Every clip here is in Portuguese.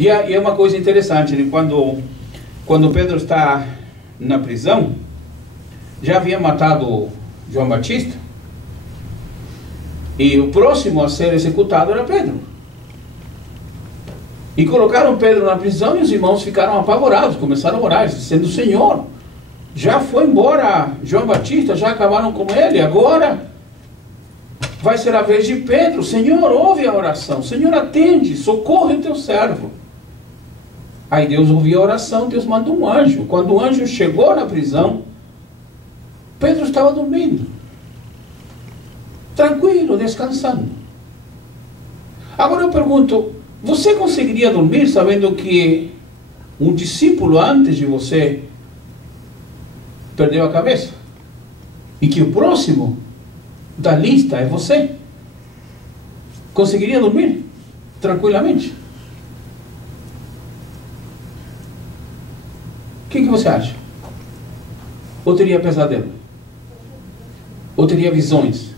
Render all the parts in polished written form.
E é uma coisa interessante, né? Quando Pedro está na prisão, já havia matado João Batista, e o próximo a ser executado era Pedro. E colocaram Pedro na prisão e os irmãos ficaram apavorados, começaram a orar, dizendo: Senhor, já foi embora João Batista, já acabaram com ele, agora vai ser a vez de Pedro. Senhor, ouve a oração, Senhor, atende, socorre o teu servo. Aí Deus ouviu a oração, Deus mandou um anjo. Quando o anjo chegou na prisão, Pedro estava dormindo, tranquilo, descansando. Agora eu pergunto, você conseguiria dormir sabendo que um discípulo antes de você perdeu a cabeça? E que o próximo da lista é você? Conseguiria dormir tranquilamente? O que você acha? Ou teria pesadelo? Ou teria visões?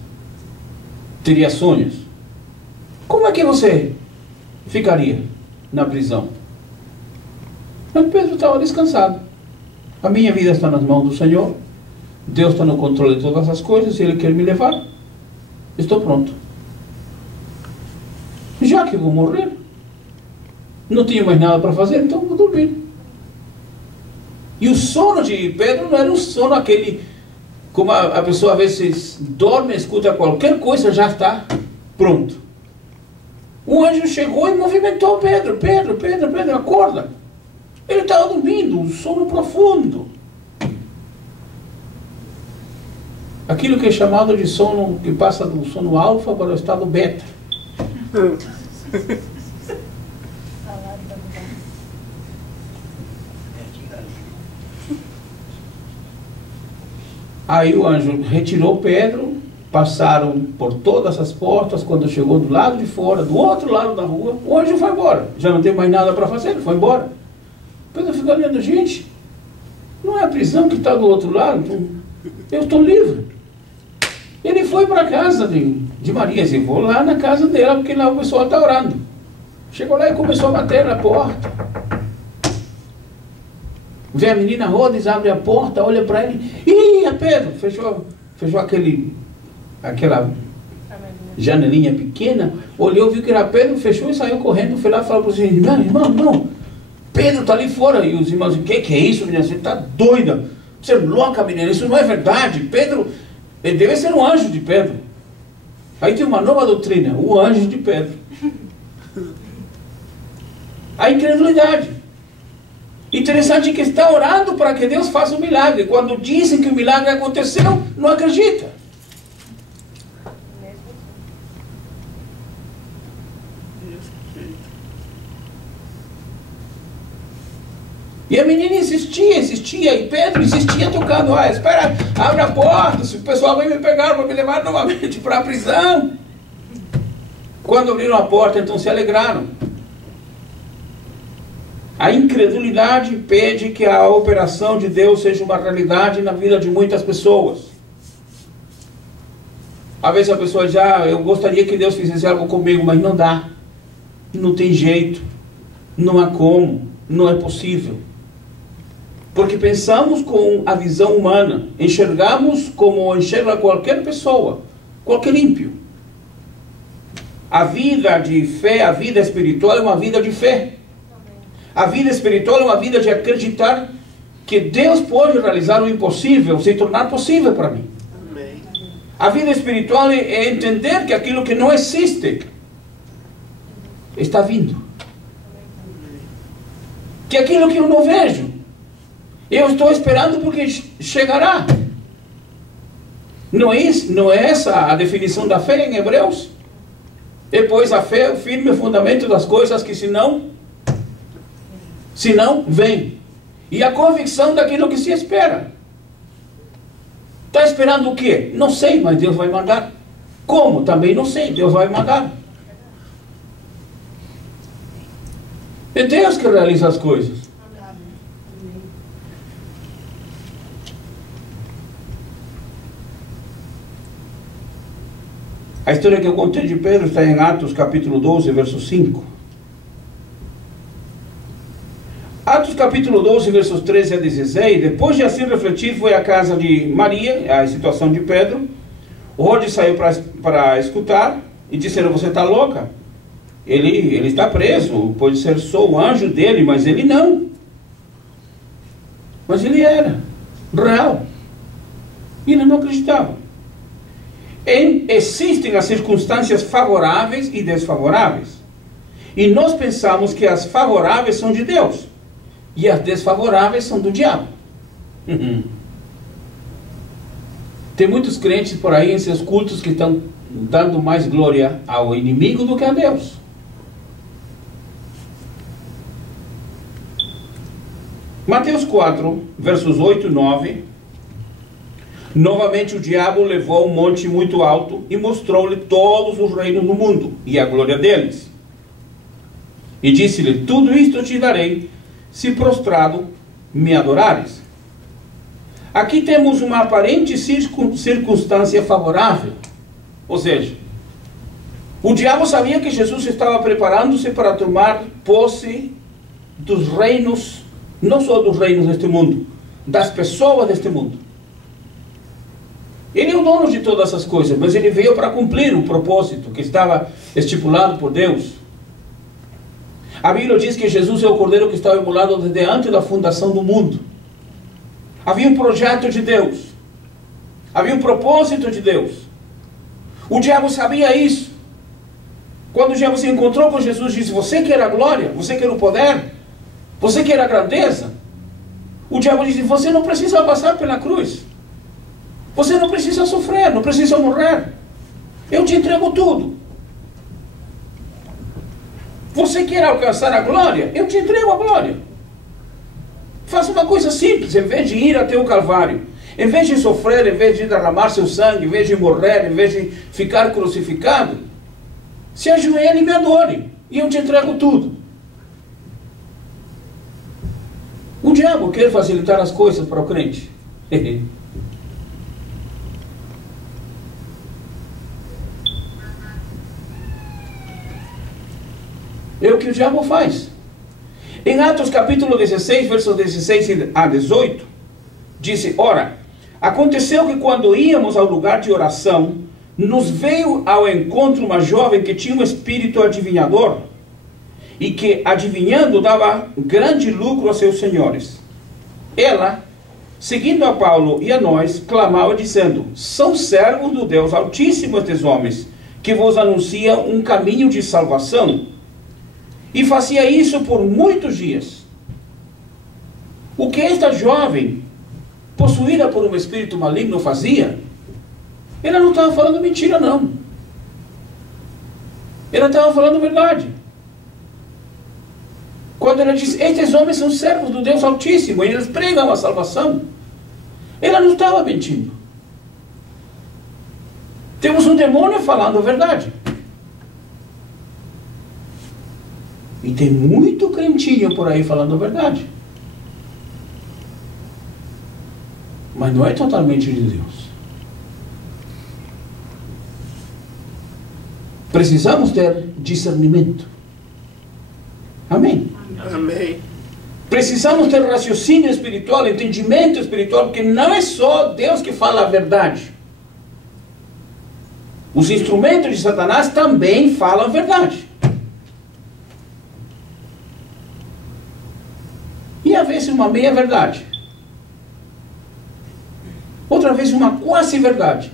Teria sonhos? Como é que você ficaria na prisão? Mas Pedro estava descansado. A minha vida está nas mãos do Senhor. Deus está no controle de todas as coisas. Se Ele quer me levar, estou pronto. Já que vou morrer, não tinha mais nada para fazer, então vou dormir. E o sono de Pedro não era um sono aquele, como a pessoa às vezes dorme, escuta qualquer coisa, já está pronto. O anjo chegou e movimentou Pedro. Pedro, acorda. Ele estava dormindo, um sono profundo. Aquilo que é chamado de sono, que passa do sono alfa para o estado beta. Aí o anjo retirou Pedro, passaram por todas as portas. Quando chegou do lado de fora, do outro lado da rua, o anjo foi embora. Já não tem mais nada para fazer, ele foi embora. Pedro ficou olhando: gente, não é a prisão que está do outro lado? Eu estou livre. Ele foi para a casa de Maria, assim, vou lá na casa dela, porque lá o pessoal está orando. Chegou lá e começou a bater na porta. Vê a menina Rhodes, abre a porta, olha para ele. Ih, é Pedro! Fechou aquela janelinha pequena, olhou, viu que era Pedro, fechou e saiu correndo. Foi lá e falou para os irmãos: irmão, Pedro está ali fora. E os irmãos: o que é isso, menina? Você está doida? Você é louca, menina, isso não é verdade. Pedro, ele deve ser um anjo de Pedro. Aí tem uma nova doutrina: o anjo de Pedro. A incredulidade. Interessante que está orando para que Deus faça um milagre. Quando dizem que o milagre aconteceu, não acredita. E a menina insistia, e Pedro insistia tocando: espera, abre a porta, se o pessoal vai me pegar, vai me levar novamente para a prisão. Quando abriram a porta, então se alegraram. A incredulidade impede que a operação de Deus seja uma realidade na vida de muitas pessoas. Às vezes a pessoa diz: eu gostaria que Deus fizesse algo comigo, mas não dá. Não tem jeito. Não há como. Não é possível. Porque pensamos com a visão humana. Enxergamos como enxerga qualquer pessoa. Qualquer ímpio. A vida de fé, a vida espiritual é uma vida de fé. A vida espiritual é uma vida de acreditar que Deus pode realizar o impossível, se tornar possível para mim. Amém. A vida espiritual é entender que aquilo que não existe está vindo. Que aquilo que eu não vejo, eu estou esperando porque chegará. Não é essa a definição da fé em Hebreus? E pois a fé é o firme fundamento das coisas que se não vem. E a convicção daquilo que se espera. Está esperando o quê? Não sei, mas Deus vai mandar. Como? Também não sei, Deus vai mandar. É Deus que realiza as coisas. A história que eu contei de Pedro está em Atos capítulo 12, verso 5. capítulo 12, versos 13 a 16, depois de assim refletir, foi à casa de Maria, a situação de Pedro. Rode saiu para escutar e disseram: você está louca? Ele está preso, pode ser só o anjo dele, mas ele não. Mas ele era real. E ele não acreditava. Existem as circunstâncias favoráveis e desfavoráveis. E nós pensamos que as favoráveis são de Deus e as desfavoráveis são do diabo. Tem muitos crentes por aí em seus cultos que estão dando mais glória ao inimigo do que a Deus. Mateus 4, versos 8 e 9. Novamente o diabo levou um monte muito alto e mostrou-lhe todos os reinos do mundo e a glória deles. E disse-lhe: tudo isto te darei, se prostrado me adorares. Aqui temos uma aparente circunstância favorável. Ou seja, o diabo sabia que Jesus estava preparando-se para tomar posse dos reinos, não só dos reinos deste mundo, das pessoas deste mundo. Ele é o dono de todas essas coisas, mas ele veio para cumprir o propósito que estava estipulado por Deus. A Bíblia diz que Jesus é o Cordeiro que estava imolado desde antes da fundação do mundo. Havia um projeto de Deus. Havia um propósito de Deus. O diabo sabia isso. Quando o diabo se encontrou com Jesus, disse: você quer a glória? Você quer o poder? Você quer a grandeza? O diabo disse: você não precisa passar pela cruz. Você não precisa sofrer, não precisa morrer. Eu te entrego tudo. Você quer alcançar a glória? Eu te entrego a glória. Faça uma coisa simples, em vez de ir até o Calvário, em vez de sofrer, em vez de derramar seu sangue, em vez de morrer, em vez de ficar crucificado, se ajoelhe e me adore, e eu te entrego tudo. O diabo quer facilitar as coisas para o crente. É o que o diabo faz. Em Atos capítulo 16, versos 16 a 18, disse: ora, aconteceu que quando íamos ao lugar de oração, nos veio ao encontro uma jovem que tinha um espírito adivinhador, e que, adivinhando, dava grande lucro a seus senhores. Ela, seguindo a Paulo e a nós, clamava dizendo: são servos do Deus Altíssimo estes homens, que vos anunciam um caminho de salvação. E fazia isso por muitos dias. O que esta jovem, possuída por um espírito maligno, fazia? Ela não estava falando mentira, não. Ela estava falando verdade. Quando ela diz: estes homens são servos do Deus Altíssimo, e eles pregam a salvação, ela não estava mentindo. Temos um demônio falando a verdade. E tem muito crentinho por aí falando a verdade. Mas não é totalmente de Deus. Precisamos ter discernimento. Amém? Amém. Precisamos ter raciocínio espiritual, entendimento espiritual, porque não é só Deus que fala a verdade. Os instrumentos de Satanás também falam a verdade. E às vezes uma meia verdade. Outra vez uma quase verdade.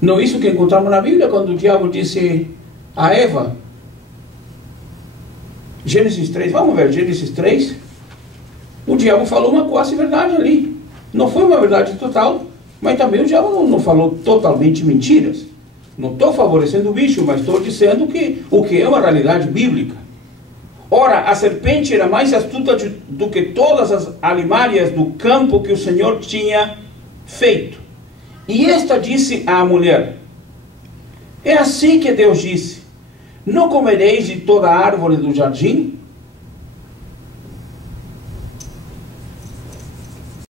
Não é isso que encontramos na Bíblia quando o diabo disse a Eva. Gênesis 3, vamos ver, Gênesis 3. O diabo falou uma quase verdade ali. Não foi uma verdade total, mas também o diabo não falou totalmente mentiras. Não estou favorecendo o bicho, mas estou dizendo que o que é uma realidade bíblica. Ora, a serpente era mais astuta do que todas as alimárias do campo que o Senhor tinha feito. E esta disse à mulher: é assim que Deus disse: não comereis de toda árvore do jardim?